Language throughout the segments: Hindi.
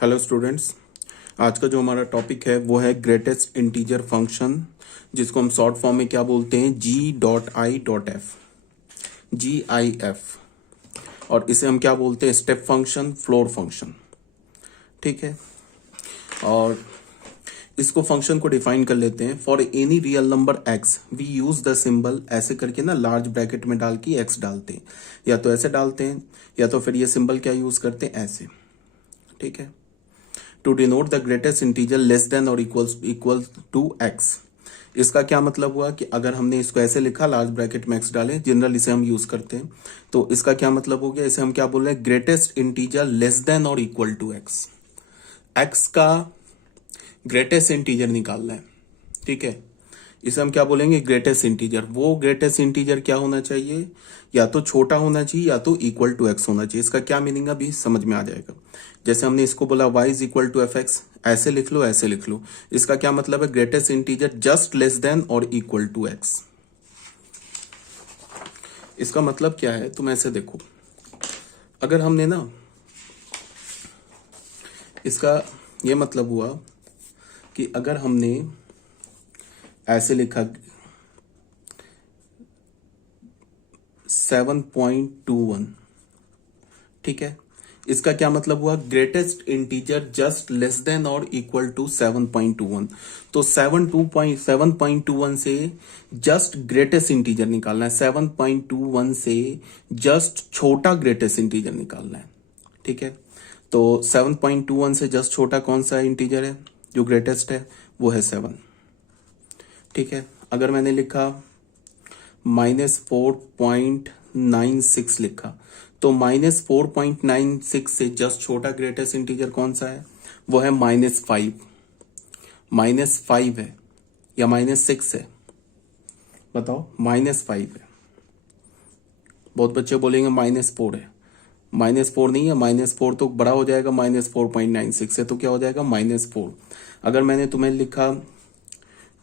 Hello students. आज का जो हमारा टॉपिक है वो है ग्रेटेस्ट इंटीजर फंक्शन, जिसको हम शॉर्ट फॉर्म में क्या बोलते हैं, GI.F, और इसे हम क्या बोलते हैं, स्टेप फंक्शन, फ्लोर फंक्शन। ठीक है, और इसको फंक्शन को डिफाइन कर लेते हैं। For any real number x we use the symbol, ऐसे करके ना लार्ज ब्रैकेट में डाल के x डालते हैं, या तो ऐसे डालते हैं या तो फिर ये सिंबल क्या यूज करते हैं, ऐसे। ठीक है, to denote the greatest integer less than और इक्वल टू x। इसका क्या मतलब हुआ कि अगर हमने इसको ऐसे लिखा, लार्ज ब्रैकेट में x डाले, जनरल इसे हम यूज करते हैं, तो इसका क्या मतलब हो गया, इसे हम क्या बोल रहे हैं, ग्रेटेस्ट इंटीजर लेस देन और इक्वल टू x। x का ग्रेटेस्ट इंटीजर निकालना है। ठीक है, इसे हम क्या बोलेंगे, ग्रेटेस्ट इंटीजर। वो ग्रेटेस्ट इंटीजर क्या होना चाहिए, या तो छोटा होना चाहिए या तो इक्वल टू एक्स होना चाहिए। इसका क्या मीनिंग अभी समझ में आ जाएगा। जैसे हमने इसको बोला y is equal to f x, ऐसे लिख लो, ऐसे लिख लो। इसका क्या मतलब है, greatest integer just less than और इक्वल टू एक्स। इसका मतलब क्या है, तुम ऐसे देखो, अगर हमने ना, इसका ये मतलब हुआ कि अगर हमने ऐसे लिखा 7.21, ठीक है, इसका क्या मतलब हुआ, greatest integer just less than और इक्वल टू 7.21। तो 7.21 से जस्ट ग्रेटेस्ट इंटीजर निकालना है, 7.21 से जस्ट छोटा ग्रेटेस्ट इंटीजर निकालना है। ठीक है, तो 7.21 से जस्ट छोटा कौन सा इंटीजर है जो ग्रेटेस्ट है, वो है 7। ठीक है, अगर मैंने लिखा -4.96 लिखा, तो -4.96 से जस्ट छोटा ग्रेटेस्ट इंटीजर कौन सा है, वो है -5। -5 है या -6 है, बताओ। -5 है। बहुत बच्चे बोलेंगे -4 है। -4 नहीं है, -4 तो बड़ा हो जाएगा, -4.96 है तो क्या हो जाएगा, -4। अगर मैंने तुम्हें लिखा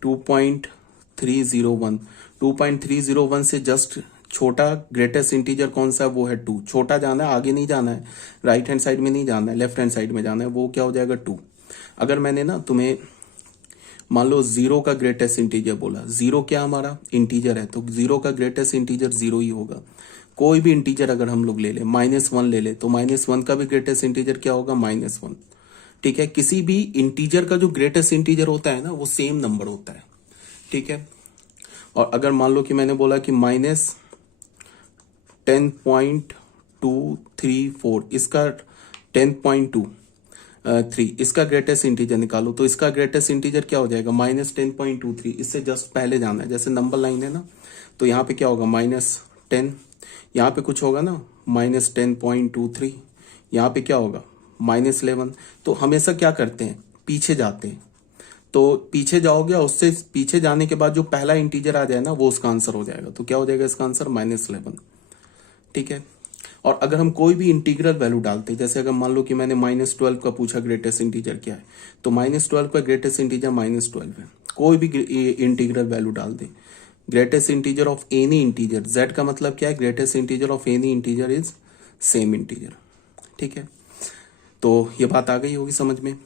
2.301, 2.301 से जस्ट छोटा ग्रेटेस्ट इंटीजर कौन सा है, वो है 2। छोटा जाना है, आगे नहीं जाना है, राइट हैंड साइड में नहीं जाना है, लेफ्ट हैंड साइड में जाना है, वो क्या हो जाएगा, 2। अगर मैंने ना तुम्हें मान लो 0 का ग्रेटेस्ट इंटीजर बोला, 0 क्या हमारा इंटीजर है, तो 0 का ग्रेटेस्ट इंटीजर 0 ही होगा। कोई भी इंटीजर अगर हम लोग ले ले, -1 ले ले, तो -1 का भी ग्रेटेस्ट इंटीजर क्या होगा, -1। ठीक है, किसी भी इंटीजर का जो ग्रेटेस्ट इंटीजर होता है ना, वो सेम नंबर होता है। ठीक है, और अगर मान लो कि मैंने बोला कि -10.234, इसका 10.23, इसका ग्रेटेस्ट इंटीजर निकालो, तो इसका ग्रेटेस्ट इंटीजर क्या हो जाएगा, -10.23। इससे जस्ट पहले जाना है, जैसे नंबर लाइन है ना, तो यहाँ पे क्या होगा, -10, यहाँ पे कुछ होगा ना, -10.23, यहाँ पे क्या होगा, -11। तो हमेशा क्या करते हैं, पीछे जाते हैं। तो पीछे जाओगे और उससे पीछे जाने के बाद जो पहला इंटीजर आ जाए ना, वो उसका आंसर हो जाएगा। तो क्या हो जाएगा इसका आंसर, -11। ठीक है, और अगर हम कोई भी इंटीग्रल वैल्यू डालते हैं, जैसे अगर मान लो कि मैंने -12 का पूछा ग्रेटेस्ट इंटीजर क्या है, तो -12 का ग्रेटेस्ट इंटीजर -12 है। कोई भी इंटीग्रल वैल्यू डाल दे, greatest integer of any integer, z का मतलब क्या है, greatest integer of any integer is same integer. ठीक है, तो ये बात आ गई होगी समझ में।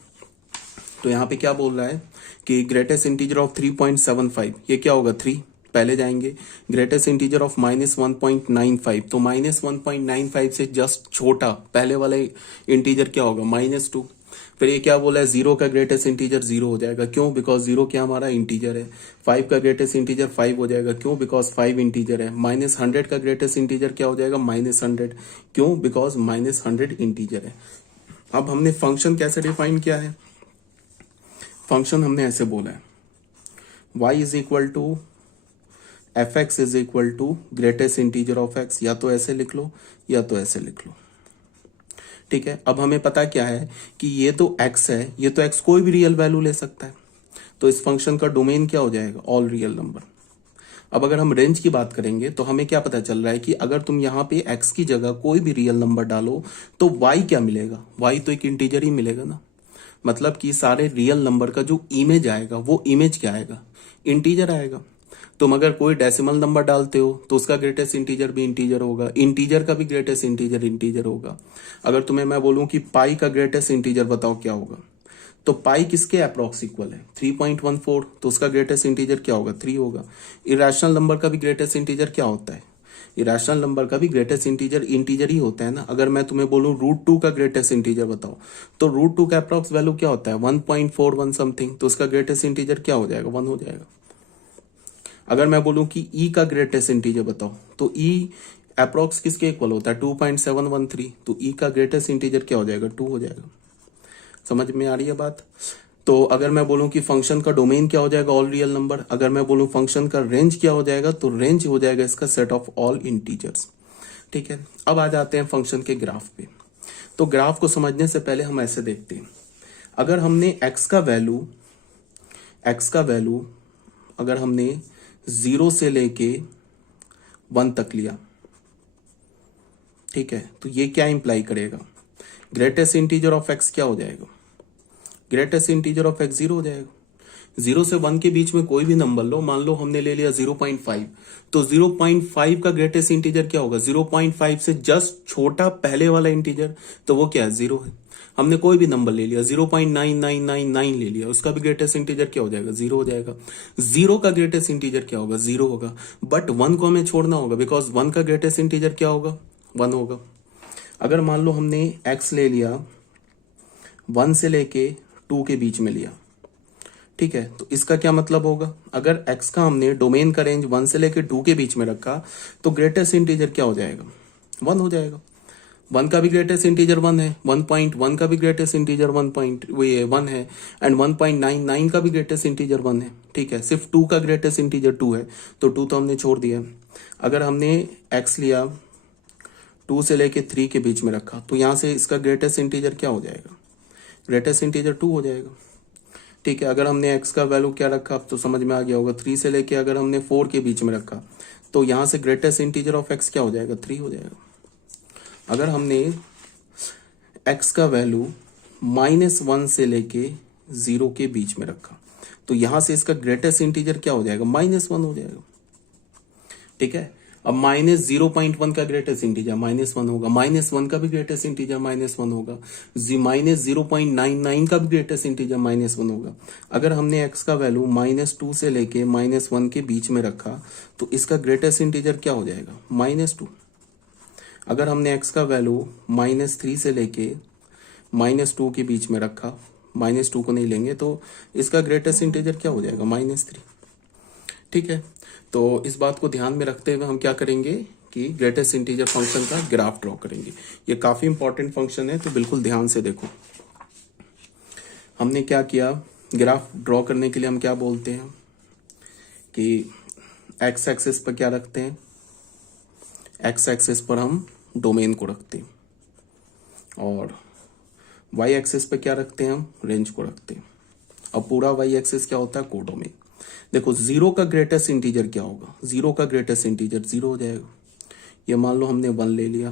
तो यहाँ पे क्या बोल रहा है कि ग्रेटेस्ट इंटीजर ऑफ 3.75, ये क्या होगा, 3, पहले जाएंगे। ग्रेटेस्ट इंटीजर ऑफ -1.95, तो -1.95 से जस्ट छोटा पहले वाला इंटीजर क्या होगा, -2। फिर ये क्या बोला है, 0 का ग्रेटेस्ट इंटीजर 0 हो जाएगा, क्यों, बिकॉज 0 क्या हमारा इंटीजर है। 5 का ग्रेटेस्ट इंटीजर 5 हो जाएगा, क्यों, बिकॉज 5 इंटीजर है। -100 का ग्रेटेस्ट इंटीजर क्या हो जाएगा, -100, क्यों, बिकॉज -100 इंटीजर है। अब हमने फंक्शन कैसे डिफाइन किया है, फंक्शन हमने ऐसे बोला है, y is equal to f x is equal to greatest integer of x, या तो ऐसे लिख लो या तो ऐसे लिख लो। ठीक है, अब हमें पता क्या है कि ये तो x है, ये तो x कोई भी रियल वैल्यू ले सकता है, तो इस फंक्शन का डोमेन क्या हो जाएगा, ऑल रियल नंबर। अब अगर हम रेंज की बात करेंगे तो हमें क्या पता चल रहा है कि अगर तुम यहाँ पे x की जगह कोई भी रियल नंबर डालो तो y क्या मिलेगा, y तो एक इंटीजर ही मिलेगा ना। मतलब कि सारे रियल नंबर का जो इमेज आएगा, वो इमेज क्या आएगा, इंटीजर आएगा। तुम अगर कोई डेसिमल नंबर डालते हो तो उसका ग्रेटेस्ट इंटीजर भी इंटीजर होगा, इंटीजर का भी ग्रेटेस्ट इंटीजर इंटीजर होगा। अगर तुम्हें मैं बोलूं कि पाई का ग्रेटेस्ट इंटीजर बताओ क्या होगा, तो पाई किसके अप्रॉक्स इक्वल है 3.14, तो उसका ग्रेटेस्ट इंटीजर क्या होगा 3 होगा। इरेशनल नंबर का भी ग्रेटेस्ट इंटीजर क्या होता है, इरेशनल नंबर का भी ग्रेटेस्ट इंटीजर इंटीजर ही होता है ना। अगर मैं तुम्हें बोलूं √2 का ग्रेटेस्ट इंटीजर बताओ, तो √2 का अप्रॉक्स वैल्यू क्या होता है 1.41 समथिंग, तो उसका ग्रेटेस्ट इंटीजर क्या हो जाएगा 1 हो जाएगा। अगर मैं बोलूं कि ई का ग्रेटेस्ट इंटीजर बताओ, तो ई अप्रॉक्स किसके इक्वल होता है 2.713, तो ई का ग्रेटेस्ट इंटीजर क्या हो जाएगा 2 हो जाएगा। समझ में आ रही है बात। तो अगर मैं बोलूं कि फंक्शन का डोमेन क्या हो जाएगा ऑल रियल नंबर, अगर मैं बोलूं फंक्शन का रेंज क्या हो जाएगा, तो रेंज हो जाएगा इसका सेट ऑफ ऑल इंटीजर्स। ठीक है, अब आ जाते हैं फंक्शन के ग्राफ पे। तो ग्राफ को समझने से पहले हम ऐसे देखते हैं, अगर हमने x का वैल्यू अगर हमने 0 से लेके 1 तक लिया, ठीक है, तो ये क्या इंप्लाई करेगा, ग्रेटेस्ट इंटीजर ऑफ x क्या हो जाएगा, ग्रेटेस्ट इंटीजर ऑफ x 0 हो जाएगा। 0 से 1 के बीच में कोई भी नंबर लो, मान लो हमने ले लिया 0.5, तो 0.5 का ग्रेटेस्ट इंटीजर क्या होगा, 0.5 से जस्ट छोटा पहले वाला इंटीजर, तो वो क्या है 0 है। हमने कोई भी नंबर ले लिया 0.9999 ले लिया, उसका भी ग्रेटेस्ट इंटीजर क्या हो जाएगा 0 हो जाएगा। 0 का ग्रेटेस्ट इंटीजर क्या होगा 0 होगा, बट 1 को हमें छोड़ना होगा, बिकॉज 1 का ग्रेटेस्ट इंटीजर क्या होगा 1 होगा। अगर मान लो हमने x ले लिया 1 से लेके 2 के बीच में लिया, ठीक है, तो इसका क्या मतलब होगा, अगर x का हमने डोमेन का रेंज 1 से लेके 2 के बीच में रखा, तो ग्रेटेस्ट इंटीजर क्या हो जाएगा 1 हो जाएगा। 1 का भी ग्रेटेस्ट इंटीजर 1 है, 1.1 का भी ग्रेटेस्ट इंटीजर 1 है, एंड 1.99 का भी ग्रेटेस्ट इंटीजर 1 है। ठीक है, सिर्फ 2 का ग्रेटेस्ट इंटीजर 2 है, तो 2 तो हमने छोड़ दिया। अगर हमने x लिया 2 से लेके 3 के बीच में रखा, तो यहां से इसका ग्रेटेस्ट इंटीजर क्या हो जाएगा, ग्रेटेस्ट इंटीजर 2 हो जाएगा। ठीक है, अगर हमने x का वैल्यू क्या रखा, अब तो समझ में आ गया होगा, 3 से लेके अगर हमने 4 के बीच में रखा, तो यहां से ग्रेटेस्ट इंटीजर ऑफ x क्या हो जाएगा 3 हो जाएगा। अगर हमने x का वैल्यू -1 से लेके 0 के बीच में रखा, तो यहां से इसका ग्रेटेस्ट इंटीजर क्या हो जाएगा -1 हो जाएगा। ठीक है, अब -0.1 का ग्रेटेस्ट इंटीजर -1 होगा, -1 का भी ग्रेटेस्ट इंटीजर -1 होगा, -0.99 का भी ग्रेटेस्ट इंटीजर -1 होगा। अगर हमने x का वैल्यू -2 से लेके -1 के बीच में रखा, तो इसका ग्रेटेस्ट इंटीजर क्या हो जाएगा -2। अगर हमने x का वैल्यू -3 से लेके -2 के बीच में रखा, -2 को नहीं लेंगे, तो इसका ग्रेटेस्ट इंटीजर क्या हो जाएगा -3। ठीक है, तो इस बात को ध्यान में रखते हुए हम क्या करेंगे कि ग्रेटेस्ट इंटीजर फंक्शन का ग्राफ ड्रॉ करेंगे। ये काफी इंपॉर्टेंट फंक्शन है, तो बिल्कुल ध्यान से देखो। हमने क्या किया, ग्राफ ड्रॉ करने के लिए हम क्या बोलते हैं कि एक्स एक्सिस पर क्या रखते हैं, एक्स एक्सिस पर हम डोमेन को रखते हैं, और वाई एक्सिस पर क्या रखते हैं, हम रेंज को रखते हैं। अब पूरा वाई एक्सिस क्या होता है, कोडोमेन। देखो 0 का ग्रेटेस्ट इंटीजर क्या होगा, 0 का ग्रेटेस्ट इंटीजर 0 हो जाएगा। ये मान लो हमने 1 ले लिया,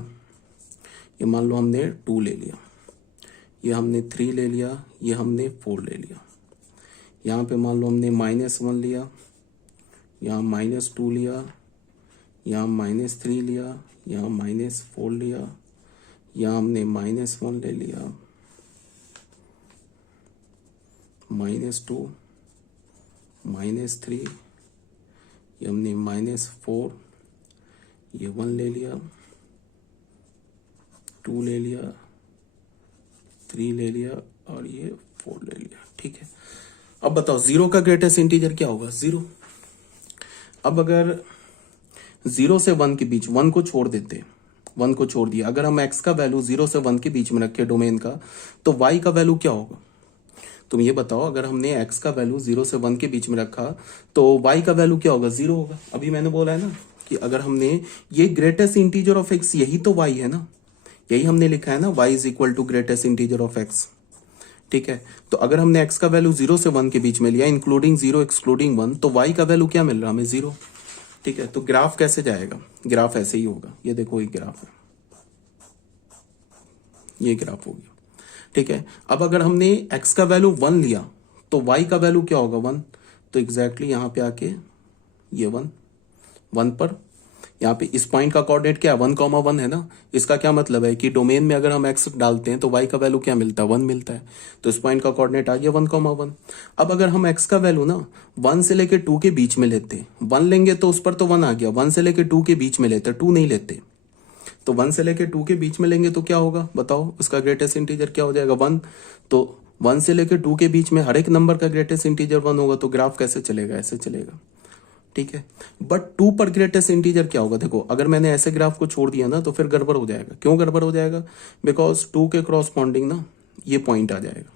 ये मान लो हमने 2 ले लिया, ये हमने 3 ले लिया, ये हमने 4 ले लिया। यहाँ पे मान लो हमने -1 लिया, यहाँ -2 लिया, यहाँ -3 लिया, यहाँ -4 लिया, यहाँ हमने -1 ले लिया, -2, -3, ये हमने -4, ये 1 ले लिया, 2 ले लिया, 3 ले लिया, और ये 4 ले लिया। ठीक है, अब बताओ 0 का ग्रेटेस्ट इंटीजर क्या होगा 0। अब अगर 0 से 1 के बीच, 1 को छोड़ देते, 1 को छोड़ दिया, अगर हम x का वैल्यू 0 से 1 के बीच में रखे डोमेन का, तो y का वैल्यू क्या होगा। तुम ये बताओ, अगर हमने x का वैल्यू 0 से 1 के बीच में रखा, तो y का वैल्यू क्या होगा 0 होगा। अभी मैंने बोला है ना कि अगर हमने ये ग्रेटेस्ट इंटीजर ऑफ x, यही तो y है ना, यही हमने लिखा है ना, y is equal to greatest integer of x। ठीक है, तो अगर हमने x का वैल्यू 0 से 1 के बीच में लिया, इंक्लूडिंग 0 एक्सक्लूडिंग 1, तो y का वैल्यू क्या मिल रहा है हमें 0। ठीक है, तो ग्राफ कैसे जाएगा, ग्राफ ऐसे ही होगा। ये देखो, ये ग्राफ है, ये ग्राफ हो गया। ठीक है, अब अगर हमने x का वैल्यू 1 लिया, तो y का वैल्यू क्या होगा 1, तो एग्जैक्टली यहां पे आके ये 1 पर यहाँ पे इस पॉइंट का कोऑर्डिनेट क्या है 1,1 है ना। इसका क्या मतलब है कि डोमेन में अगर हम x डालते हैं तो y का वैल्यू क्या मिलता है 1 मिलता है। तो इस पॉइंट का कोऑर्डिनेट आ गया 1,1। अब अगर हम x का वैल्यू ना 1 से लेके 2 के बीच में लेते, 1 लेंगे तो उस पर तो 1 आ गया, 1 से लेके 2 के बीच में लेते, 2 नहीं लेते, तो 1 से लेके 2 के बीच में लेंगे तो क्या होगा बताओ, उसका ग्रेटेस्ट इंटीजर क्या हो जाएगा 1। तो 1 से लेके 2 के बीच में हर एक नंबर का ग्रेटेस्ट इंटीजर 1 होगा, तो ग्राफ कैसे चलेगा, ऐसे चलेगा, ठीक है। बट 2 पर ग्रेटेस्ट इंटीजर क्या होगा, देखो अगर मैंने ऐसे ग्राफ को छोड़ दिया ना तो फिर गड़बड़ हो जाएगा। क्यों गड़बड़ हो जाएगा, बिकॉज 2 के क्रॉसपॉन्डिंग ना ये पॉइंट आ जाएगा।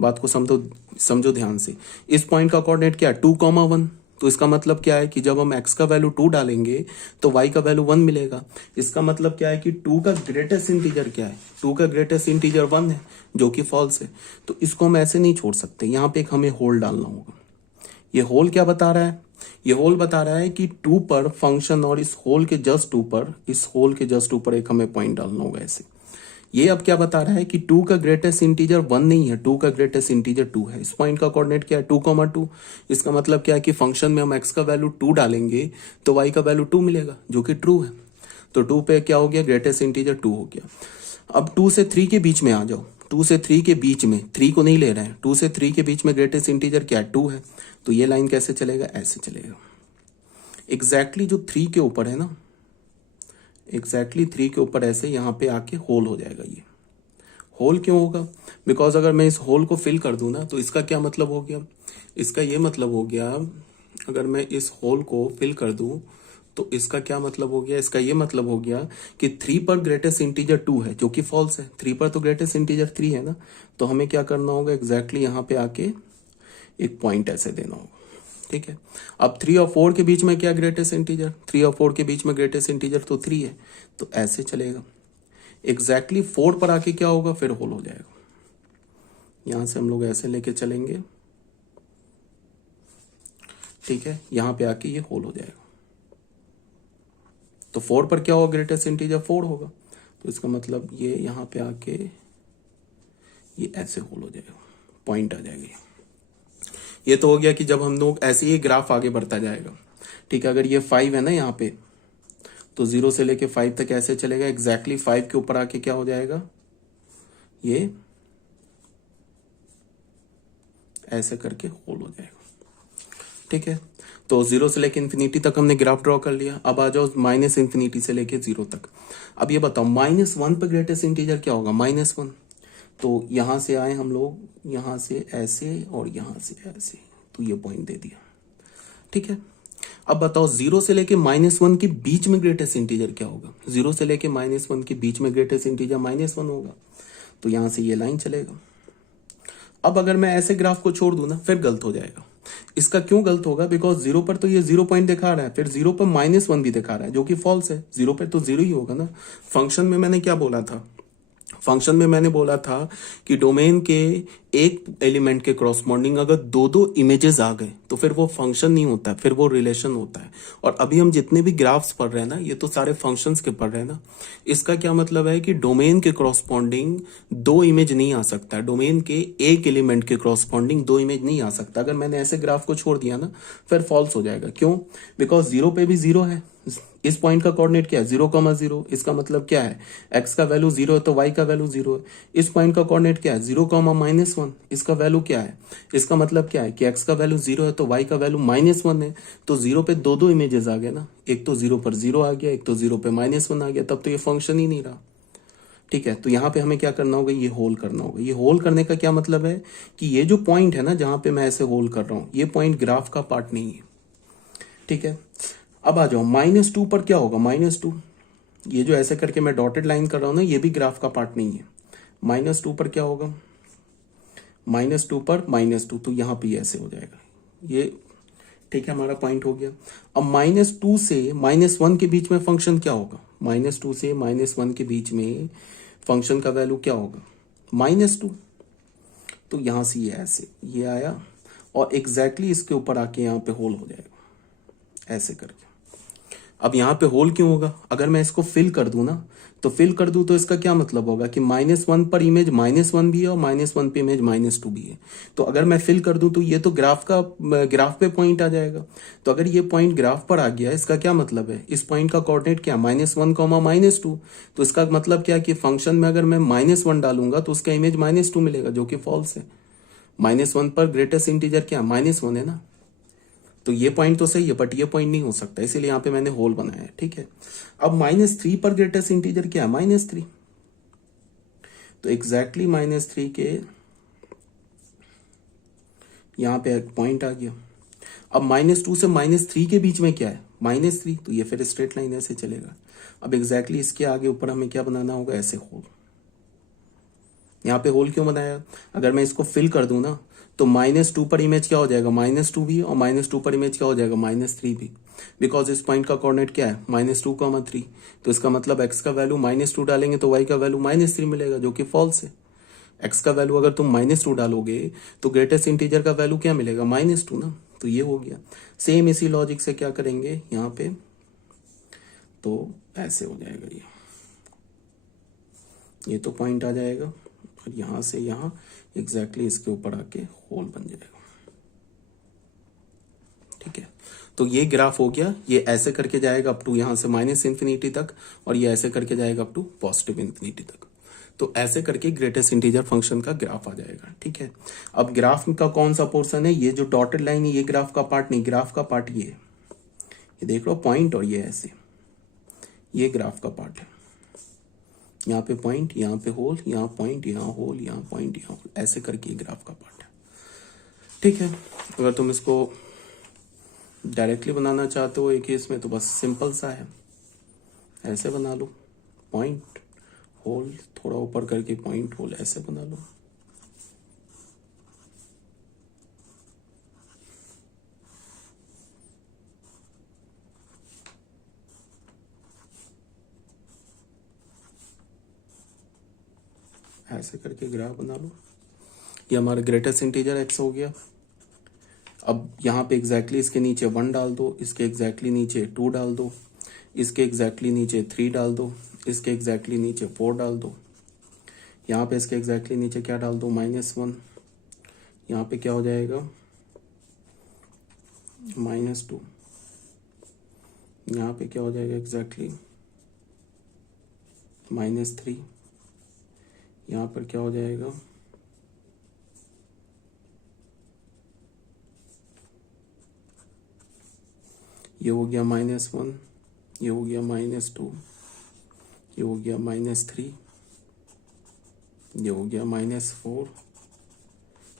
बात को समझो ध्यान से। इस पॉइंट का कोऑर्डिनेट क्या है 2,1, तो इसका मतलब क्या है कि जब हम x का वैल्यू 2 डालेंगे तो y का वैल्यू 1 मिलेगा। इसका मतलब क्या है कि 2 का ग्रेटेस्ट इंटीजर क्या है, 2 का ग्रेटेस्ट इंटीजर 1 है, जो कि फॉल्स है। तो इसको हम ऐसे नहीं छोड़ सकते, यहाँ पे एक हमें होल डालना होगा। ये होल क्या बता रहा है, ये होल बता रहा है कि 2 पर फंक्शन और इस होल के जस्ट ऊपर, इस होल के जस्ट ऊपर एक हमें पॉइंट डालना होगा ऐसे। ये अब क्या बता रहा है कि 2 का ग्रेटेस्ट इंटीजर 1 नहीं है, 2 का ग्रेटेस्ट इंटीजर 2 है। इस पॉइंट का कोऑर्डिनेट क्या है 2,2। इसका मतलब क्या है कि फंक्शन में हम x का वैल्यू 2 डालेंगे तो y का वैल्यू 2 मिलेगा, जो कि ट्रू है। तो 2 पे क्या हो गया, ग्रेटेस्ट इंटीजर 2 हो गया। अब 2 से 3 के बीच में आ जाओ, 2 से 3 के बीच में, 3 को नहीं ले रहे हैं, 2 से 3 के बीच में ग्रेटेस्ट इंटीजर क्या है 2 है। तो ये लाइन कैसे चलेगा, ऐसे चलेगा। एग्जैक्टली जो 3 के ऊपर है ना, एग्जैक्टली 3 के ऊपर ऐसे यहाँ पे आके होल हो जाएगा। ये होल क्यों होगा, बिकॉज अगर मैं इस होल को फिल कर दूं ना तो इसका क्या मतलब हो गया, इसका ये मतलब हो गया, अगर मैं इस होल को फिल कर दूं तो इसका क्या मतलब हो गया, इसका ये मतलब हो गया कि 3 पर ग्रेटेस्ट इंटीजर 2 है, जो कि फॉल्स है। 3 पर तो ग्रेटेस्ट इंटीजर 3 है ना, तो हमें क्या करना होगा, एग्जैक्टली यहाँ पे आके एक पॉइंट ऐसे देना होगा, ठीक है। अब 3 और 4 के बीच में क्या ग्रेटेस्ट इंटीजर, 3 और 4 के बीच में ग्रेटेस्ट इंटीजर तो 3 है, तो ऐसे चलेगा। एग्जैक्टली 4 पर आके क्या होगा, फिर होल हो जाएगा। यहां से हम लोग ऐसे लेके चलेंगे, ठीक है, यहां पे आके ये होल हो जाएगा। तो 4 पर क्या होगा, ग्रेटेस्ट इंटीजर 4 होगा, तो इसका मतलब ये यहां पे आके ये ऐसे होल हो जाएगा, पॉइंट आ जाएगी। ये तो हो गया कि जब हम लोग ऐसे ही ग्राफ आगे बढ़ता जाएगा, ठीक है। अगर ये 5 है ना यहाँ पे, तो 0 से लेके 5 तक ऐसे चलेगा, एग्जैक्टली 5 के ऊपर आके क्या हो जाएगा, ये ऐसे करके होल हो जाएगा, ठीक है। तो 0 से लेके इन्फिनिटी तक हमने ग्राफ ड्रॉ कर लिया। अब आ जाओ माइनस इन्फिनिटी से लेके 0 तक। अब ये बताओ -1 पर ग्रेटेस्ट इंटीजर क्या होगा, -1। तो यहां से आए हम लोग, यहां से ऐसे और यहां से ऐसे, तो ये पॉइंट दे दिया, ठीक है। अब बताओ 0 से लेके -1 के बीच में ग्रेटेस्ट इंटीजर क्या होगा, 0 से लेके -1 के बीच में ग्रेटेस्ट इंटीजर -1 होगा, तो यहां से ये लाइन चलेगा। अब अगर मैं ऐसे ग्राफ को छोड़ दूं ना, फिर गलत हो जाएगा। इसका क्यों गलत होगा, बिकॉज 0 पर तो ये 0 पॉइंट दिखा रहा है, फिर 0 पर -1 भी दिखा रहा है, जो कि फॉल्स है। 0 पर तो 0 ही होगा ना। फंक्शन में मैंने क्या बोला था, फंक्शन में मैंने बोला था कि डोमेन के एक एलिमेंट के क्रॉसपॉन्डिंग अगर दो दो इमेजेस आ गए तो फिर वो फंक्शन नहीं होता है, फिर वो रिलेशन होता है। और अभी हम जितने भी ग्राफ्स पढ़ रहे हैं ना, ये तो सारे फंक्शंस के पढ़ रहे हैं ना। इसका क्या मतलब है कि डोमेन के क्रॉसपॉन्डिंग 2 इमेज नहीं आ सकता है, डोमेन के एक एलिमेंट के क्रॉसपॉन्डिंग 2 इमेज नहीं आ सकता। अगर मैंने ऐसे ग्राफ को छोड़ दिया ना, फिर फॉल्स हो जाएगा। क्यों, बिकॉज 0 पे भी 0 है, इस पॉइंट का कोऑर्डिनेट क्या है 0,0। इसका मतलब क्या है, x का वैल्यू 0 है तो y का वैल्यू 0 है। इस पॉइंट का कोऑर्डिनेट क्या है 0,-1, इसका वैल्यू क्या है, इसका मतलब क्या है कि x का वैल्यू 0 है तो y का वैल्यू -1 है। तो 0 पे दो दो इमेजेस आ गए ना, एक तो 0 पर 0 आ गया, एक तो 0 पे -1 आ गया, तब तो ये फंक्शन ही नहीं रहा, ठीक है। तो यहाँ पे हमें क्या करना होगा, ये होल करना होगा। ये होल करने का क्या मतलब है कि ये जो पॉइंट है ना जहां पे मैं ऐसे होल कर रहा हूं, ये पॉइंट ग्राफ का पार्ट नहीं है, ठीक है। अब आ जाओ -2 पर क्या होगा, -2, ये जो ऐसे करके मैं डॉटेड लाइन कर रहा हूं ना, ये भी ग्राफ का पार्ट नहीं है। -2 पर क्या होगा, -2 पर -2, तो यहां पे ऐसे हो जाएगा ये, ठीक है। हमारा पॉइंट हो गया। अब -2 से -1 के बीच में फंक्शन क्या होगा, -2 से -1 के बीच में फंक्शन का वैल्यू क्या होगा, -2। तो यहां से ये ऐसे ये आया और एग्जैक्टली इसके ऊपर आके यहाँ पे होल हो जाएगा, ऐसे करके। अब यहाँ पे होल क्यों होगा? अगर मैं इसको फिल कर दूं ना, तो फिल कर दूं तो इसका क्या मतलब होगा कि -1 पर इमेज -1 भी है और -1 पे इमेज -2 भी है। तो अगर मैं फिल कर दूं तो ये तो ग्राफ पे पॉइंट आ जाएगा। तो अगर ये पॉइंट ग्राफ पर आ गया, इसका क्या मतलब है? इस पॉइंट का कोऑर्डिनेट क्या? -1, -2। तो इसका मतलब क्या कि फंक्शन में अगर मैं -1 डालूंगा तो उसका इमेज -2 मिलेगा, जो कि फॉल्स है। -1 पर ग्रेटेस्ट इंटीजर क्या? -1 है ना। तो ये पॉइंट तो सही है, बट ये पॉइंट नहीं हो सकता, इसीलिए यहाँ पे मैंने होल बनाया है। ठीक है, अब -3 पर ग्रेटेस्ट इंटीजर क्या है? -3। तो एग्जैक्टली -3 के यहाँ पे एक पॉइंट आ गया। अब -2 से -3 के बीच में क्या है? -3। तो ये फिर स्ट्रेट लाइन ऐसे चलेगा। अब एग्जैक्टली इसके आगे ऊपर हमें क्या बनाना होगा? ऐसे होल। यहाँ पे होल क्यों बनाया? अगर मैं इसको फिल कर दूं ना, तो -2 पर इमेज क्या हो जाएगा? -2 भी, और -2 पर इमेज क्या हो जाएगा? -3 भी। बिकॉज इस पॉइंट का कोऑर्डिनेट क्या है? -2, 3। तो इसका मतलब x का वैल्यू -2 डालेंगे तो y का वैल्यू -3 मिलेगा, जो कि फॉल्स है। x का वैल्यू अगर तुम -2 डालोगे तो ग्रेटेस्ट इंटीजर का वैल्यू क्या मिलेगा? -2 ना। तो ये हो गया। सेम इसी लॉजिक से क्या करेंगे यहाँ पे, तो ऐसे हो जाएगा ये तो पॉइंट आ जाएगा, और यहां से यहां एग्जैक्टली इसके ऊपर आके होल बन जाएगा। ठीक है, तो ये ग्राफ हो गया। ये ऐसे करके जाएगा अप टू यहां से -∞ तक, और ये ऐसे करके जाएगा अप टू +∞ तक। तो ऐसे करके ग्रेटेस्ट इंटीजर फंक्शन का ग्राफ आ जाएगा। ठीक है, अब ग्राफ का कौन सा पोर्शन है? ये जो डॉटेड लाइन है ये ग्राफ का पार्ट नहीं, ग्राफ का पार्ट ये देख लो पॉइंट, और ये ऐसे, ये ग्राफ का पार्ट है। यहाँ पे पॉइंट, यहाँ पे होल, यहाँ पॉइंट, यहाँ होल, यहाँ पॉइंट, यहाँ होल, ऐसे करके ग्राफ का पार्ट है। ठीक है, अगर तुम इसको डायरेक्टली बनाना चाहते हो एक केस में तो बस सिंपल सा है, ऐसे बना लो, पॉइंट होल, थोड़ा ऊपर करके पॉइंट होल, ऐसे बना लो। ऐसे करके ग्राफ बना लो। ये हमारा ग्रेटेस्ट इंटीजर x हो गया। अब यहाँ पे एग्जैक्टली इसके नीचे 1 डाल दो, इसके एग्जैक्टली नीचे 2 डाल दो, इसके एग्जैक्टली नीचे 3 डाल दो, इसके एग्जैक्टली नीचे 4 डाल दो, यहाँ पे इसके एग्जैक्टली नीचे क्या डाल दो? -1। यहाँ पे क्या हो जाएगा? -2। यहाँ पे क्या हो जाएगा? एग्जैक्टली -3। यहाँ पर क्या हो जाएगा? ये हो गया -1, ये हो गया -2, ये हो गया -3, ये हो गया -4,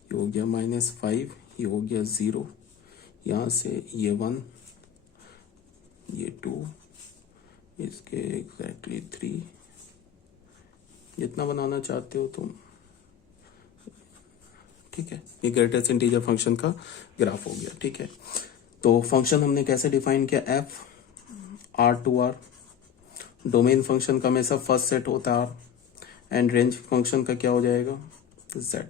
ये हो गया -5, ये हो गया 0, यहाँ से ये 1, ये 2, इसके एग्जैक्टली 3, जितना बनाना चाहते हो तुम। ठीक है, ये ग्रेटेस्ट इंटीजर फंक्शन का ग्राफ हो गया। ठीक है, तो फंक्शन हमने कैसे डिफाइन किया? f R to R, domain function का हमेशा फर्स्ट सेट होता है R, एंड रेंज फंक्शन का क्या हो जाएगा? Z।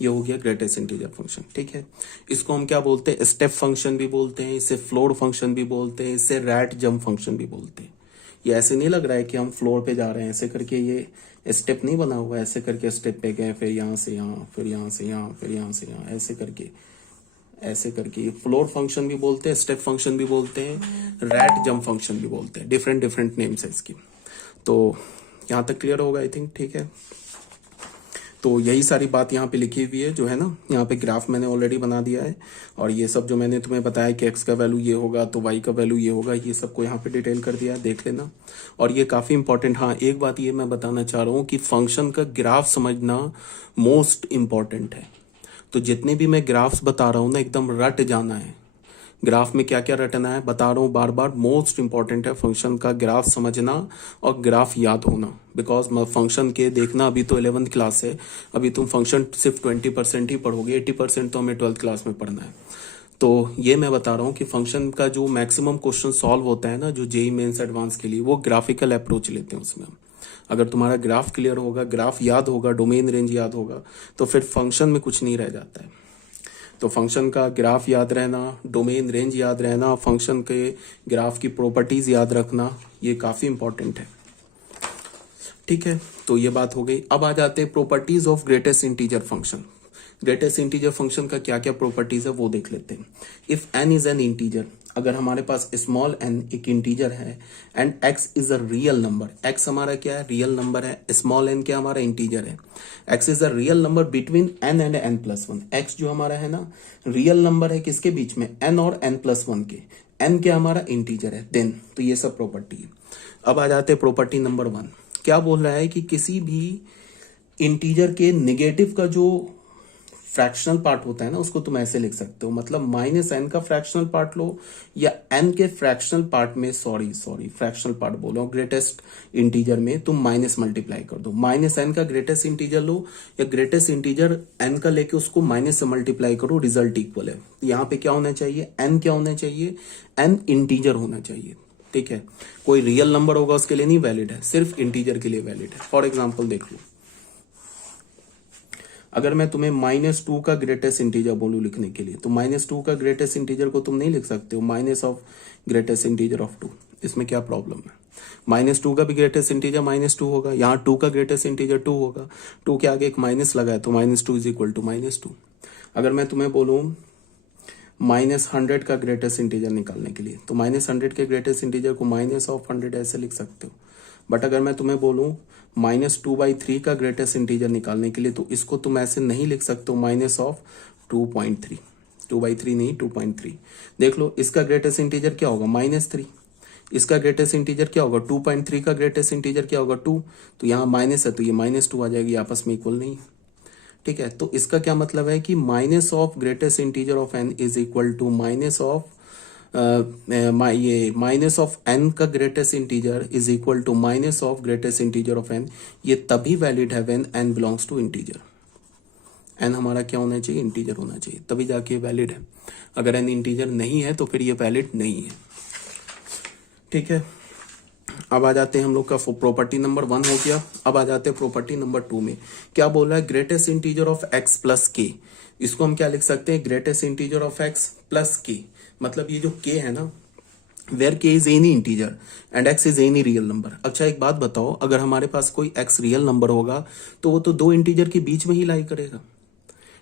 ये हो गया ग्रेटेस्ट इंटीजर फंक्शन। ठीक है, इसको हम क्या बोलते हैं? स्टेप फंक्शन भी बोलते हैं, इसे फ्लोर फंक्शन भी बोलते हैं, इसे रैट जंप फंक्शन भी बोलते हैं। ये ऐसे नहीं लग रहा है कि हम फ्लोर पे जा रहे हैं, ऐसे करके ये स्टेप नहीं बना हुआ, ऐसे करके स्टेप पे गए, फिर यहाँ से यहाँ, फिर यहाँ से यहाँ, फिर यहाँ से यहाँ, ऐसे करके ये फ्लोर फंक्शन भी बोलते हैं, स्टेप फंक्शन भी बोलते हैं, रैट जंप फंक्शन भी बोलते हैं। डिफरेंट डिफरेंट नेम्स है इसकी। तो यहाँ तक क्लियर होगा आई थिंक। ठीक है, तो यही सारी बात यहाँ पे लिखी हुई है जो है ना, यहाँ पे ग्राफ मैंने ऑलरेडी बना दिया है, और ये सब जो मैंने तुम्हें बताया कि x का वैल्यू ये होगा तो y का वैल्यू ये होगा, ये सबको यहाँ पे डिटेल कर दिया है, देख लेना। और ये काफी इंपॉर्टेंट, हाँ एक बात ये मैं बताना चाह रहा हूँ कि फंक्शन का ग्राफ समझना मोस्ट इंपॉर्टेंट है। तो जितने भी मैं ग्राफ्स बता रहा हूँ ना, एकदम रट जाना है। ग्राफ में क्या क्या रटना है बता रहा हूँ बार बार, मोस्ट इंपॉर्टेंट है फंक्शन का ग्राफ समझना और ग्राफ याद होना। बिकॉज फंक्शन के देखना अभी तो 11th क्लास है, अभी तुम फंक्शन सिर्फ 20% ही पढ़ोगे, 80% तो हमें 12th क्लास में पढ़ना है। तो ये मैं बता रहा हूँ कि फंक्शन का जो मैक्सिमम क्वेश्चन सॉल्व होता है ना, जो जेईई मेंस एडवांस के लिए, वो ग्राफिकल अप्रोच लेते हैं उसमें। अगर तुम्हारा ग्राफ क्लियर होगा, ग्राफ याद होगा, डोमेन रेंज याद होगा, तो फिर फंक्शन में कुछ नहीं रह जाता है। तो फंक्शन का ग्राफ याद रहना, डोमेन रेंज याद रहना, फंक्शन के ग्राफ की प्रॉपर्टीज याद रखना, ये काफी इंपॉर्टेंट है। ठीक है, तो ये बात हो गई। अब आ जाते हैं properties of greatest integer function. Greatest integer function का क्या क्या प्रॉपर्टीज है वो देख लेते हैं। If n is an integer, अगर हमारे पास स्मॉल n एक इंटीजर है and x is a real number, x हमारा क्या है, रियल नंबर है, स्मॉल n क्या हमारा इंटीजर है, x is a real number between n and n+1, x जो हमारा है ना रियल नंबर है किसके बीच में, n और n+1 के, n क्या हमारा इंटीजर है, देन तो ये सब प्रॉपर्टी है। अब आ जाते हैं प्रॉपर्टी नंबर 1। क्या बोल रहा है कि किसी भी इंटीजर के नेगेटिव का जो फ्रैक्शनल पार्ट होता है ना उसको तुम ऐसे लिख सकते हो, मतलब -n का फ्रैक्शनल पार्ट लो या n के फ्रैक्शनल पार्ट में, सॉरी फ्रैक्शनल पार्ट बोलो, ग्रेटेस्ट इंटीजर में तुम माइनस मल्टीप्लाई कर दो। -n का ग्रेटेस्ट इंटीजर लो या ग्रेटेस्ट इंटीजर n का लेके उसको माइनस से मल्टीप्लाई करो, रिजल्ट इक्वल है। यहाँ पे क्या होना चाहिए, n क्या होना चाहिए, n इंटीजर होना चाहिए। ठीक है, कोई रियल नंबर होगा उसके लिए नहीं वैलिड है, सिर्फ इंटीजर के लिए वैलिड है। फॉर एग्जाम्पल देख लो, अगर मैं तुम्हें -2 का ग्रेटेस्ट इंटीजर बोलूं लिखने के लिए, तो -2 का ग्रेटेस्ट इंटीजर को तुम नहीं लिख सकते हो minus of greatest integer of 2। इसमें क्या प्रॉब्लम है, -2 का भी ग्रेटेस्ट इंटीजर -2 होगा, यहाँ 2 का ग्रेटेस्ट इंटीजर 2 होगा, 2 के आगे एक माइनस लगा है तो -2 इज इक्वल टू -2। अगर मैं तुम्हें बोलूं -100 का ग्रेटेस्ट इंटीजर निकालने के लिए, तो -100 के ग्रेटेस्ट इंटीजर को -100 ऐसे लिख सकते हो। बट अगर मैं तुम्हें बोलूं -2/3 का ग्रेटेस्ट इंटीजर निकालने के लिए, तो इसको तुम ऐसे नहीं लिख सकते हो -2.3, 2/3 नहीं 2.3। देख लो इसका ग्रेटेस्ट इंटीजर क्या होगा, -3। इसका ग्रेटेस्ट इंटीजर क्या होगा, 2.3 का ग्रेटेस्ट इंटीजर क्या होगा, 2। तो यहाँ माइनस है तो ये -2 आ जाएगी, आपस में इक्वल नहीं है। ठीक है, तो इसका क्या मतलब है कि minus of greatest integer of n is equal to minus of ये माइनस ऑफ n का greatest integer is equal to minus of greatest integer of n। ये तभी वैलिड है when n belongs to integer. n हमारा क्या होना चाहिए, इंटीजर होना चाहिए, तभी जाके वैलिड है। अगर n इंटीजर नहीं है तो फिर ये वैलिड नहीं है। ठीक है, अब आ जाते हैं हम लोग का प्रॉपर्टी नंबर 1 हो गया। अब आ जाते हैं प्रॉपर्टी नंबर 2 में। क्या बोल रहा है, greatest integer of x plus k. इसको हम क्या लिख सकते हैं, greatest integer of x plus k. मतलब ये जो k है ना, where k is any integer and x is any real number. अच्छा एक बात बताओ, अगर हमारे पास कोई x रियल नंबर होगा तो वो तो दो इंटीजर के बीच में ही लाई करेगा।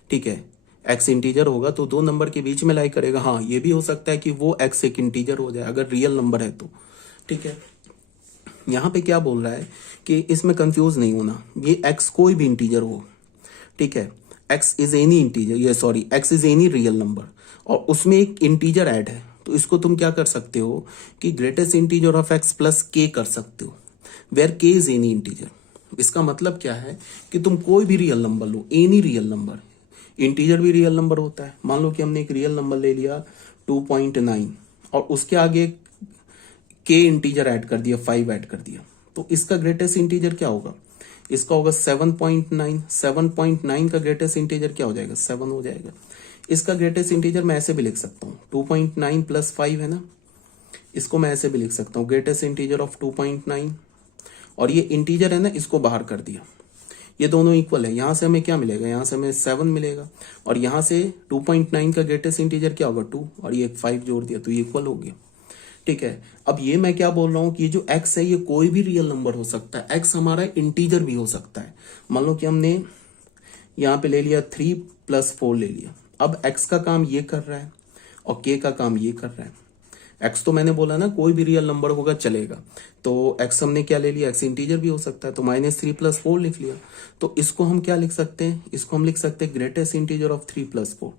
ठीक है, x इंटीजर होगा तो दो नंबर के बीच में लाई करेगा। हाँ, ये भी हो सकता है कि वो x एक इंटीजर हो जाए अगर रियल नंबर है तो। ठीक है, यहाँ पे क्या बोल रहा है कि इसमें कंफ्यूज नहीं होना, ये x कोई भी इंटीजर हो। ठीक है, x इज एनी इंटीजर, ये sorry x is any real number और उसमें एक इंटीजर ऐड है, तो इसको तुम क्या कर सकते हो कि greatest integer of x plus k कर सकते हो, where k is any integer. इसका मतलब क्या है कि तुम कोई भी रियल नंबर लो, एनी रियल नंबर, इंटीजर भी रियल नंबर होता है। मान लो कि हमने एक रियल नंबर ले लिया 2.9 और उसके आगे k इंटीजर ऐड कर दिया, 5 ऐड कर दिया, तो इसका ग्रेटेस्ट इंटीजर क्या होगा, इसका होगा 7.9। 7.9 का ग्रेटेस्ट इंटीजर क्या हो जाएगा, 7 हो जाएगा। इसका ग्रेटेस्ट इंटीजर मैं ऐसे भी लिख सकता हूँ, 2.9 प्लस 5 है ना, इसको मैं ऐसे भी लिख सकता हूँ ग्रेटेस्ट इंटीजर ऑफ 2.9, और ये इंटीजर है ना, इसको बाहर कर दिया, ये दोनों इक्वल है। यहां से हमें क्या मिलेगा, यहां से हमें 7 मिलेगा, और यहां से 2.9 का ग्रेटेस्ट इंटीजर क्या होगा 2, और ये 5 जोड़ दिया तो ये इक्वल हो गया। ठीक है, अब ये मैं क्या बोल रहा हूं कि ये जो x है ये कोई भी रियल नंबर हो सकता है, x हमारा इंटीजर भी हो सकता है। मान लो कि हमने यहाँ पे ले लिया 3 + 4 ले लिया, अब x का काम ये कर रहा है और k का काम ये कर रहा है। x तो मैंने बोला ना कोई भी रियल नंबर होगा चलेगा, तो x हमने क्या ले लिया, x इंटीजर भी हो सकता है, तो -3 + 4 लिख लिया। तो इसको हम क्या लिख सकते हैं, इसको हम लिख सकते हैं ग्रेटेस्ट इंटीजर ऑफ 3 + 4।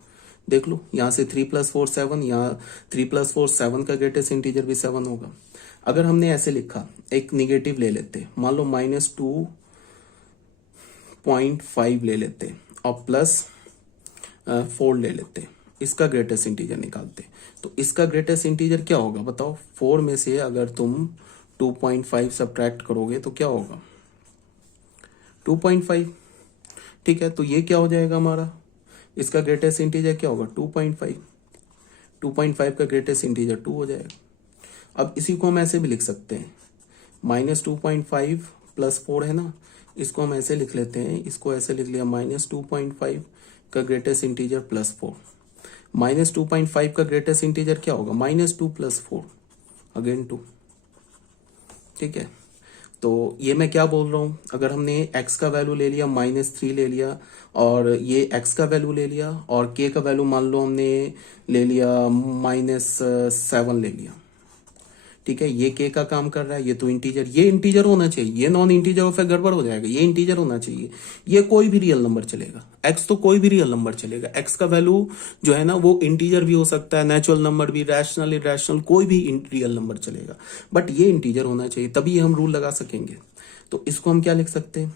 देख लो यहाँ से 3 + 4 7, यहाँ 3 + 4 7 का ग्रेटेस्ट इंटीजर भी 7 होगा। अगर हमने ऐसे लिखा, एक निगेटिव ले लेते, मान लो -2.5 ले लेते और +4 ले लेते, इसका ग्रेटेस्ट इंटीजर निकालते, तो इसका ग्रेटेस्ट इंटीजर क्या होगा बताओ। 4 में से अगर तुम 2.5 सब्ट्रैक्ट करोगे तो क्या होगा, 2.5। ठीक है, तो ये क्या हो जाएगा हमारा, इसका ग्रेटेस्ट इंटीजर क्या होगा 2.5। 2.5 का ग्रेटेस्ट इंटीजर 2 हो जाएगा। अब इसी को हम ऐसे भी लिख सकते हैं, -2.5 + 4 है ना, इसको हम ऐसे लिख लेते हैं, इसको ऐसे लिख लिया -2.5 का ग्रेटेस्ट इंटीजर +4। -2.5 का ग्रेटेस्ट इंटीजर क्या होगा? -2 + 4 अगेन 2। ठीक है, तो ये मैं क्या बोल रहा हूँ, अगर हमने x का वैल्यू ले लिया -3 ले लिया, और ये x का वैल्यू ले लिया, और k का वैल्यू मान लो हमने ले लिया -7 ले लिया। ठीक है, ये k का काम कर रहा है, ये तो इंटीजर, ये इंटीजर होना चाहिए, ये नॉन इंटीजर हो फिर गड़बड़ हो जाएगा, ये इंटीजर होना चाहिए। ये कोई भी रियल नंबर चलेगा, x तो कोई भी रियल नंबर चलेगा, x का वैल्यू जो है ना वो इंटीजर भी हो सकता है, नेचुरल नंबर भी, रैशनल इरेशनल, कोई भी रियल नंबर चलेगा, बट ये इंटीजर होना चाहिए, तभी हम रूल लगा सकेंगे। तो इसको हम क्या लिख सकते हैं?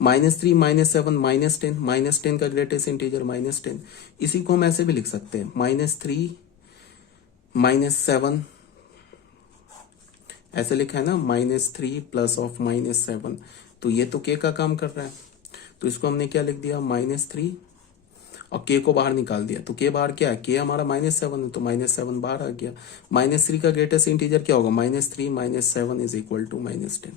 -3 -7 -10, -10 का ग्रेटेस्ट इंटीजर -10। इसी को हम ऐसे भी लिख सकते हैं, -3 -7, ऐसे लिखा है ना, -3 + -7, तो ये तो k का काम कर रहा है, तो इसको हमने क्या लिख दिया? -3, और k को बाहर निकाल दिया, तो k बाहर क्या है? k हमारा -7 है, तो -7 बाहर आ गया। -3 का ग्रेटेस्ट इंटीजर क्या होगा? -3 -7 इज इक्वल टू -10।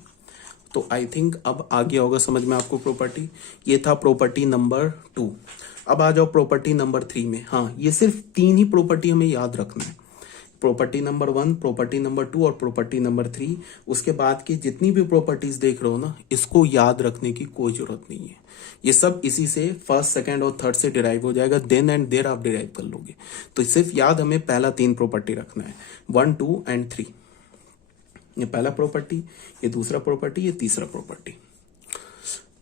तो आई थिंक अब आ गया होगा समझ में आपको प्रॉपर्टी। ये था प्रॉपर्टी नंबर 2। अब आ जाओ प्रॉपर्टी नंबर 3 में। हाँ, ये सिर्फ 3 ही प्रॉपर्टी हमें याद रखना है, प्रॉपर्टी नंबर 1, प्रॉपर्टी नंबर 2 और प्रॉपर्टी नंबर 3। उसके बाद की जितनी भी प्रॉपर्टीज देख रहे हो ना, इसको याद रखने की कोई जरूरत नहीं है, ये सब इसी से फर्स्ट, सेकंड और थर्ड से डिराइव हो जाएगा, देन एंड देर आप डिराइव कर लोगे। तो सिर्फ याद हमें पहला 3 प्रॉपर्टी रखना है, 1, 2 एंड 3। ये पहला प्रॉपर्टी, ये दूसरा प्रॉपर्टी, ये तीसरा प्रॉपर्टी।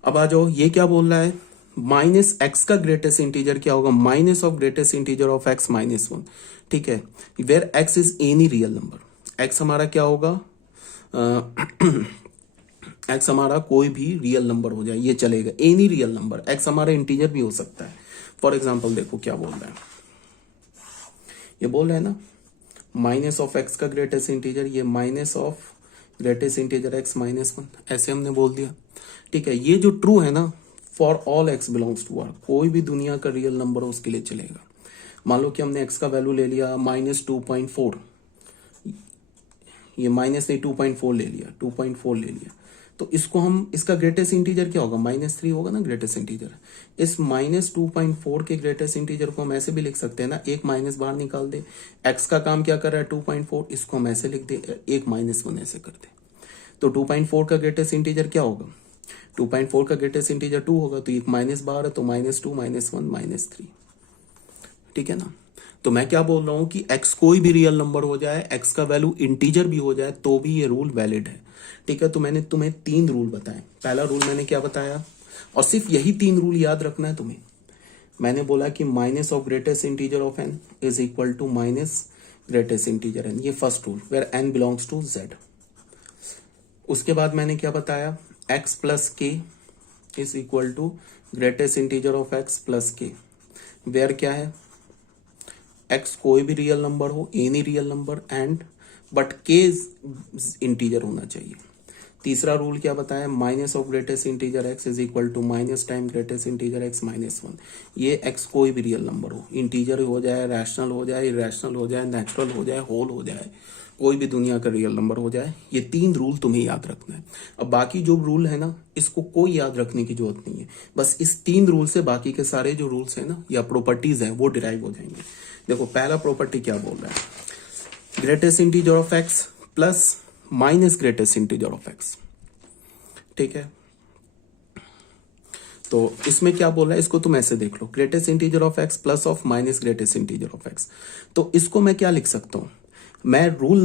अब आ जाओ, ये क्या बोल रहा है? -x का ग्रेटेस्ट इंटीजर क्या होगा? Minus of greatest integer of x -1। ठीक है, where x is any real number. x हमारा क्या होगा? x हमारा कोई भी रियल नंबर हो जाए, ये चलेगा, एनी रियल नंबर। x हमारा इंटीजर भी हो सकता है। फॉर एग्जाम्पल देखो क्या बोल रहा है, ये बोल रहा है ना, माइनस ऑफ x का ग्रेटेस्ट इंटीजर, ये minus of greatest integer x -1, ऐसे हमने बोल दिया। ठीक है, ये जो ट्रू है ना, for all x belongs to R, कोई भी दुनिया का रियल नंबर हो उसके लिए चलेगा। मान लो कि हमने x का वैल्यू ले लिया -2.4, ये माइनस नहीं 2.4 ले लिया, 2.4 ले लिया, तो इसको हम, इसका ग्रेटेस्ट इंटीजर क्या होगा? -3 होगा ना ग्रेटेस्ट इंटीजर। इस -2.4 के ग्रेटेस्ट इंटीजर को हम ऐसे भी लिख सकते हैं ना, एक माइनस बाहर निकाल दे, x का काम क्या कर रहा है? 2.4, इसको हम ऐसे लिख दे, एक -1 ऐसे कर दे, तो 2.4 का ग्रेटेस्ट इंटीजर क्या होगा? 2.4 का ग्रेटेस्ट इंटीजर 2 होगा, तो एक माइनस बाहर है, तो -2 -1 -3। ठीक है ना, तो मैं क्या बोल रहा हूं कि x कोई भी रियल नंबर हो जाए, x का वैल्यू इंटीजर भी हो जाए, तो भी ये रूल वैलिड है। ठीक है, तो मैंने तुम्हें 3 रूल बताए। पहला रूल मैंने क्या बताया, और सिर्फ यही 3 रूल याद रखना है तुम्हें। मैंने बोला कि minus of greatest integer of n is equal to minus greatest integer n, ये first rule, where n belongs to z। उसके बाद मैंने क्या बताया, x plus k is equal to greatest integer of x plus k, where क्या है? x कोई भी रियल नंबर हो, any real number, and but k integer होना चाहिए। तीसरा रूल क्या बताया, minus of greatest integer x is equal to minus time greatest integer x -1। ये x कोई भी रियल नंबर हो, इंटीजर हो जाए, रैशनल हो जाए, इरेशनल हो जाए, नेचुरल हो जाए, होल हो जाए, कोई भी दुनिया का रियल नंबर हो जाए, ये 3 रूल तुम्हें याद रखना है। अब बाकी जो रूल है ना, इसको कोई याद रखने की जरूरत नहीं है, बस इस 3 रूल से बाकी के सारे जो रूल्स है ना या प्रॉपर्टीज है वो डिराइव हो जाएंगे। देखो पहला प्रॉपर्टी क्या बोल रहा है, greatest integer of x plus minus greatest integer of x। ठीक है, तो इसमें क्या बोल रहा है, इसको तुम ऐसे देख लो, greatest integer of x plus of minus greatest integer of x। तो इसको मैं क्या लिख सकता हूं, मैं रूल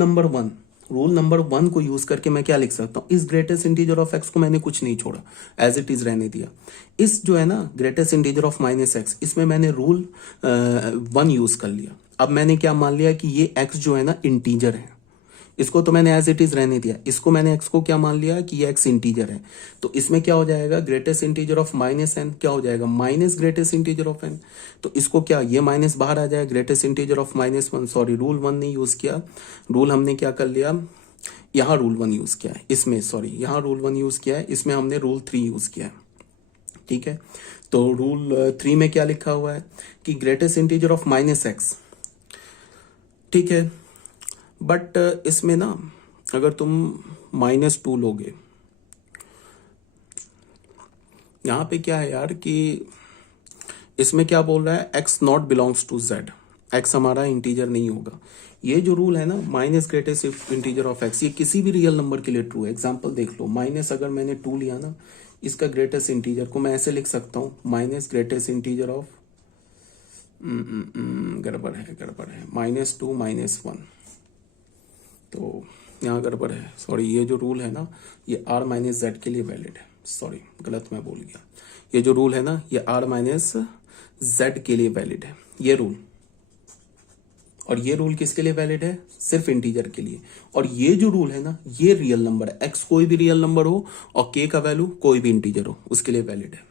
नंबर 1 को यूज करके मैं क्या लिख सकता हूं, इस ग्रेटेस्ट इंटीजर ऑफ x को मैंने कुछ नहीं छोड़ा, एज इट इज रहने दिया। इस जो है ना ग्रेटेस्ट इंटीजर ऑफ -x, इसमें मैंने रूल 1 यूज कर लिया। अब मैंने क्या मान लिया कि ये x जो है ना इंटीजर है, इसको तो मैंने एज इट इज रहने दिया, इसको मैंने x को क्या मान लिया कि ये x इंटीजर है। तो इसमें क्या हो जाएगा, ग्रेटेस्ट इंटीजर ऑफ -n क्या हो जाएगा, minus greatest integer of n। तो इसको क्या, ये माइनस बाहर आ जाएगा, greatest integer of -1, sorry rule 1 नहीं यूज किया, रूल हमने क्या कर लिया, यहाँ रूल 1 यूज किया है, इसमें सॉरी यहाँ रूल 1 यूज किया है, इसमें हमने रूल 3 यूज किया है। ठीक है, तो रूल 3 में क्या लिखा हुआ है कि ग्रेटेस्ट इंटीजर ऑफ -x। ठीक है, बट इसमें ना अगर तुम -2 लोगे, यहां पे क्या है यार कि इसमें क्या बोल रहा है, x not belongs to z। X हमारा इंटीजर नहीं होगा। ये जो रूल है ना minus greatest integer of x, ये किसी भी रियल नंबर के लिए ट्रू है। एग्जांपल देख लो, माइनस अगर मैंने 2 लिया ना, इसका ग्रेटेस्ट इंटीजर को मैं ऐसे लिख सकता हूँ, माइनस ग्रेटेस्ट इंटीजर ऑफ गड़बड़ है -2 -1, तो यहाँ गड़बड़ है, सॉरी। ये जो रूल है ना ये r माइनस जेड के लिए वैलिड है, सॉरी गलत मैं बोल गया। ये जो रूल है ना ये r माइनस जेड के लिए वैलिड है, ये रूल। और ये रूल किसके लिए वैलिड है? सिर्फ इंटीजर के लिए। और ये जो रूल है ना ये रियल नंबर है, x कोई भी रियल नंबर हो और k का वैल्यू कोई भी इंटीजर हो उसके लिए वैलिड है।